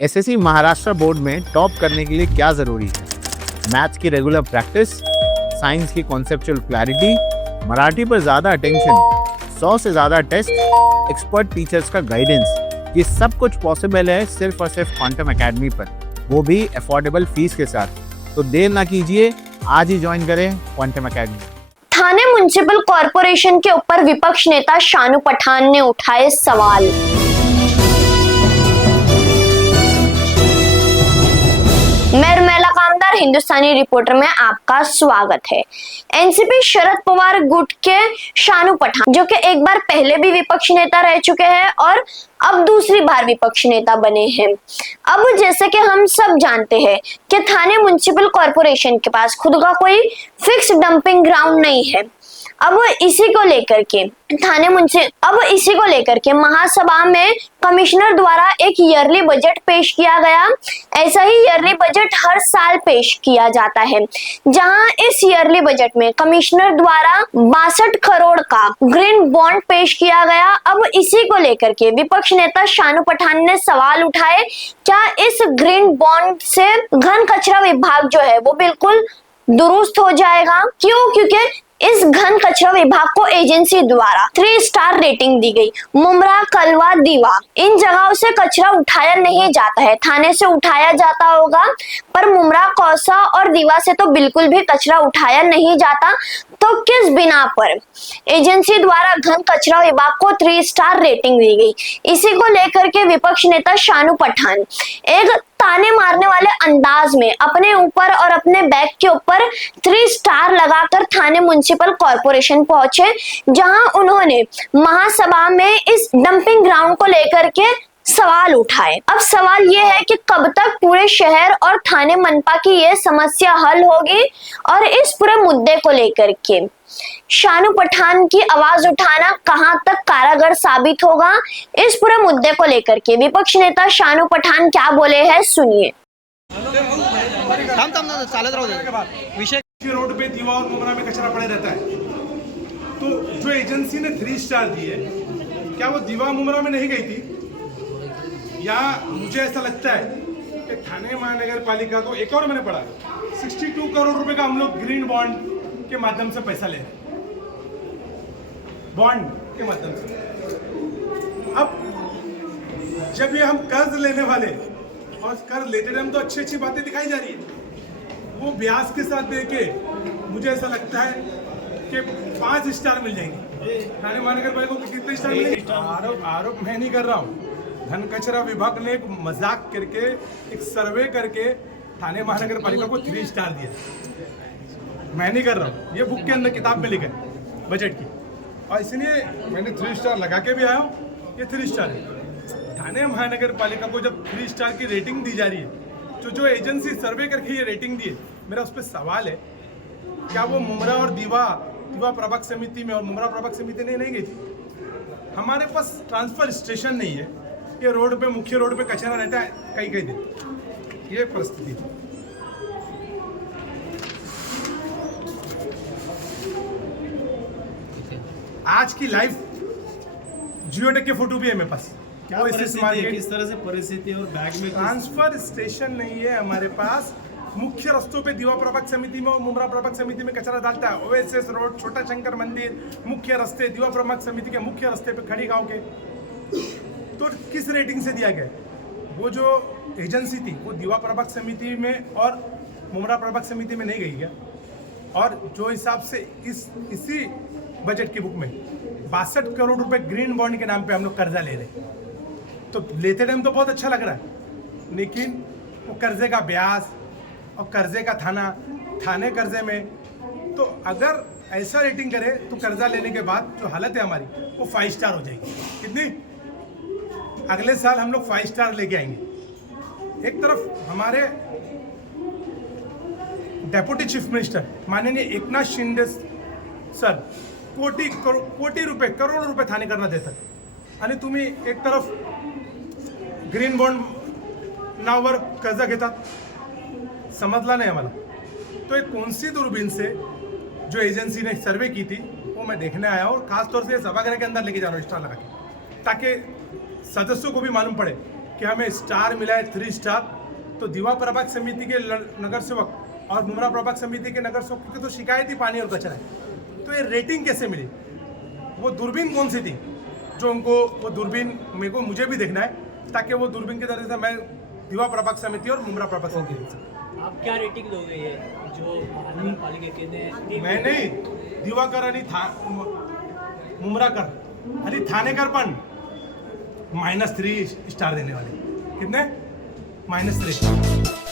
SSC Maharashtra board में top करने के लिए क्या ज़रूरी है? मैथ्स की रेगुलर प्रैक्टिस, साइंस की कॉन्सेप्चुअल क्लैरिटी, मराठी पर ज़्यादा अटेंशन, 100 से ज़्यादा टेस्ट, एक्सपर्ट टीचर्स का गाइडेंस। ये सब कुछ पॉसिबल है सिर्फ और सिर्फ क्वांटम एकेडमी पर, वो भी अफोर्डेबल फीस के साथ। तो देर ना कीजिए, आज ही ज्वाइन करें क्वांटम एकेडमी। थाने म्युनिसिपल कॉर्पोरेशन के ऊपर विपक्ष नेता शानू पठान ने उठाए सवाल। मैं उर्मिला कामदार, हिंदुस्तानी रिपोर्टर में आपका स्वागत है। एनसीपी शरद पवार गुट के शानू पठान, जो कि एक बार पहले भी विपक्ष नेता रह चुके हैं और अब दूसरी बार विपक्ष नेता बने हैं। अब जैसे कि हम सब जानते हैं कि थाने म्युनिसिपल कॉर्पोरेशन के पास खुद का कोई फिक्स डंपिंग ग्राउंड नहीं है। अब इसी को लेकर के महासभा में कमिश्नर द्वारा एक ईयरली बजट पेश किया गया। ऐसा ही ईयरली बजट हर साल पेश किया जाता है, जहां इस ईयरली बजट में कमिश्नर द्वारा 62 करोड़ का ग्रीन बॉन्ड पेश किया गया। अब इसी को लेकर के विपक्ष नेता शानू पठान ने सवाल उठाए, क्या इस ग्रीन बॉन्ड से घन कचरा विभाग जो है वो बिल्कुल दुरुस्त हो जाएगा? क्यों? क्योंकि इस घन कचरा विभाग को एजेंसी द्वारा 3 स्टार रेटिंग दी गई। मुमरा, कलवा, दीवा, इन जगहों से कचरा उठाया नहीं जाता है। थाने से उठाया जाता होगा, पर मुमरा, कौसा और दीवा से तो बिल्कुल भी कचरा उठाया नहीं जाता। तो किस बिना पर एजेंसी द्वारा घन कचरा विभाग को 3 स्टार रेटिंग दी गई? इसी को लेकर के विपक्ष नेता शानू पठान एक ताने मारने वाले अंदाज में अपने ऊपर और अपने बैग के ऊपर 3 स्टार लगाकर थाने म्युनिसिपल कॉर्पोरेशन पहुंचे, जहां उन्होंने महासभा में इस डंपिंग ग्राउंड को लेकर के सवाल उठाए। अब सवाल ये है कि कब तक पूरे शहर और थाने मनपा की ये समस्या हल होगी, और इस पूरे मुद्दे को लेकर के शानू पठान की आवाज उठाना कहां तक कारगर साबित होगा? इस पूरे मुद्दे को लेकर के विपक्ष नेता शानू पठान क्या बोले हैं, सुनिए। विषय रोड पे दीवा और मुमरा में कचरा पड़े रहता है, तो जो एजेंसी ने 3 स्टार दिए, क्या वो दीवा मुमरा में नहीं गई थी? या मुझे ऐसा लगता है कि थाने महानगर पालिका को, एक और मैंने पढ़ा, 62 करोड़ रुपए का हम लोग ग्रीन बॉन्ड के माध्यम से पैसा ले रहे हैं, बॉन्ड के माध्यम से। अब जब ये हम कर्ज लेने वाले और कर्ज लेते टाइम तो अच्छी अच्छी बातें दिखाई जा रही है, वो ब्याज के साथ देके मुझे ऐसा लगता है कि 5 स्टार मिल जाएंगे। थाने महानगर पालिका को कितने स्टार मिलेंगे? आरोप मैं नहीं कर रहा हूँ। घन कचरा विभाग ने एक मजाक करके, एक सर्वे करके थाने महानगर पालिका को 3 स्टार दिया। मैं नहीं कर रहा हूँ, ये बुक के अंदर किताब में लिखा है बजट की, और इसलिए मैंने 3 स्टार लगा के भी आया हूँ। ये 3 स्टार है। थाने महानगर पालिका को जब 3 स्टार की रेटिंग दी जा रही है, तो जो एजेंसी सर्वे करके ये रेटिंग दी है, मेरा उस पर सवाल है, क्या वो मुमरा और दीवा प्रभाग समिति में और मुमरा प्रभाग समिति ने नहीं गई थी? हमारे पास ट्रांसफर स्टेशन नहीं है, ये रोड पे, मुख्य रोड पे कचरा रहता है कई दिन। ये परिस्थिति है। आज की लाइव जियोटेक के फोटो भी है मेरे पास। क्या परिस्थिति है, किस तरह से परिस्थिति और बैग में ट्रांसफर स्टेशन नहीं है हमारे पास। मुख्य रस्तों पे दीवा प्रभाग समिति में और मुमरा प्रभाग समिति में कचरा डालता है। ओएसएस रोड, छोटा शंकर मंदिर, मुख्य रस्ते, दीवा प्रभाग समिति के मुख्य रस्ते पे, खड़ी गांव के, तो किस रेटिंग से दिया गया? वो जो एजेंसी थी वो दीवा प्रभाग समिति में और मुमरा प्रभाग समिति में नहीं गई क्या? और जो हिसाब से इसी बजट की बुक में 62 करोड़ रुपए ग्रीन बॉन्ड के नाम पे हम लोग कर्जा ले रहे हैं, तो लेते टाइम तो बहुत अच्छा लग रहा है, लेकिन वो कर्जे का ब्याज और कर्जे का थाने कर्जे में, तो अगर ऐसा रेटिंग करे तो कर्जा लेने के बाद जो हालत है हमारी, वो 5 स्टार हो जाएगी। कितनी? अगले साल हम लोग 5 स्टार लेके आएंगे। एक तरफ हमारे डेप्यूटी चीफ मिनिस्टर माननीय एकनाथ शिंदे सर कोटी रुपये, करोड़ रुपये थाने करना देतात, आणि तुम्ही एक तरफ ग्रीन बॉन्ड नावावर कर्ज घेतात। समजला नहीं हमारा। तो एक कौन सी दूरबीन से जो एजेंसी ने सर्वे की थी वो मैं देखने आया हूँ, और खासतौर से सभागृह के अंदर लेके जा रहा हूँ स्टार लगा के, ताकि सदस्यों को भी मालूम पड़े कि हमें स्टार मिला है 3 स्टार, तो दीवा प्रभाग समिति के नगर सेवक और मुमरा प्रभाग समिति के नगर सेवक की तो शिकायत ही पानी और कचरा है, तो ये रेटिंग कैसे मिली? वो दूरबीन कौन सी थी जो उनको, वो दूरबीन मुझे भी देखना है, ताकि वो दूरबीन के जरिए से मैं दीवा प्रभाग समिति और मुमरा प्रभाग समिति आप क्या रेटिंग दोगे ये जो महानगर पालिका के ने मैं नहीं, दिवाकर आणि मुमराकर आणि थानेकर पण -3 स्टार देने वाले. कितने? -3.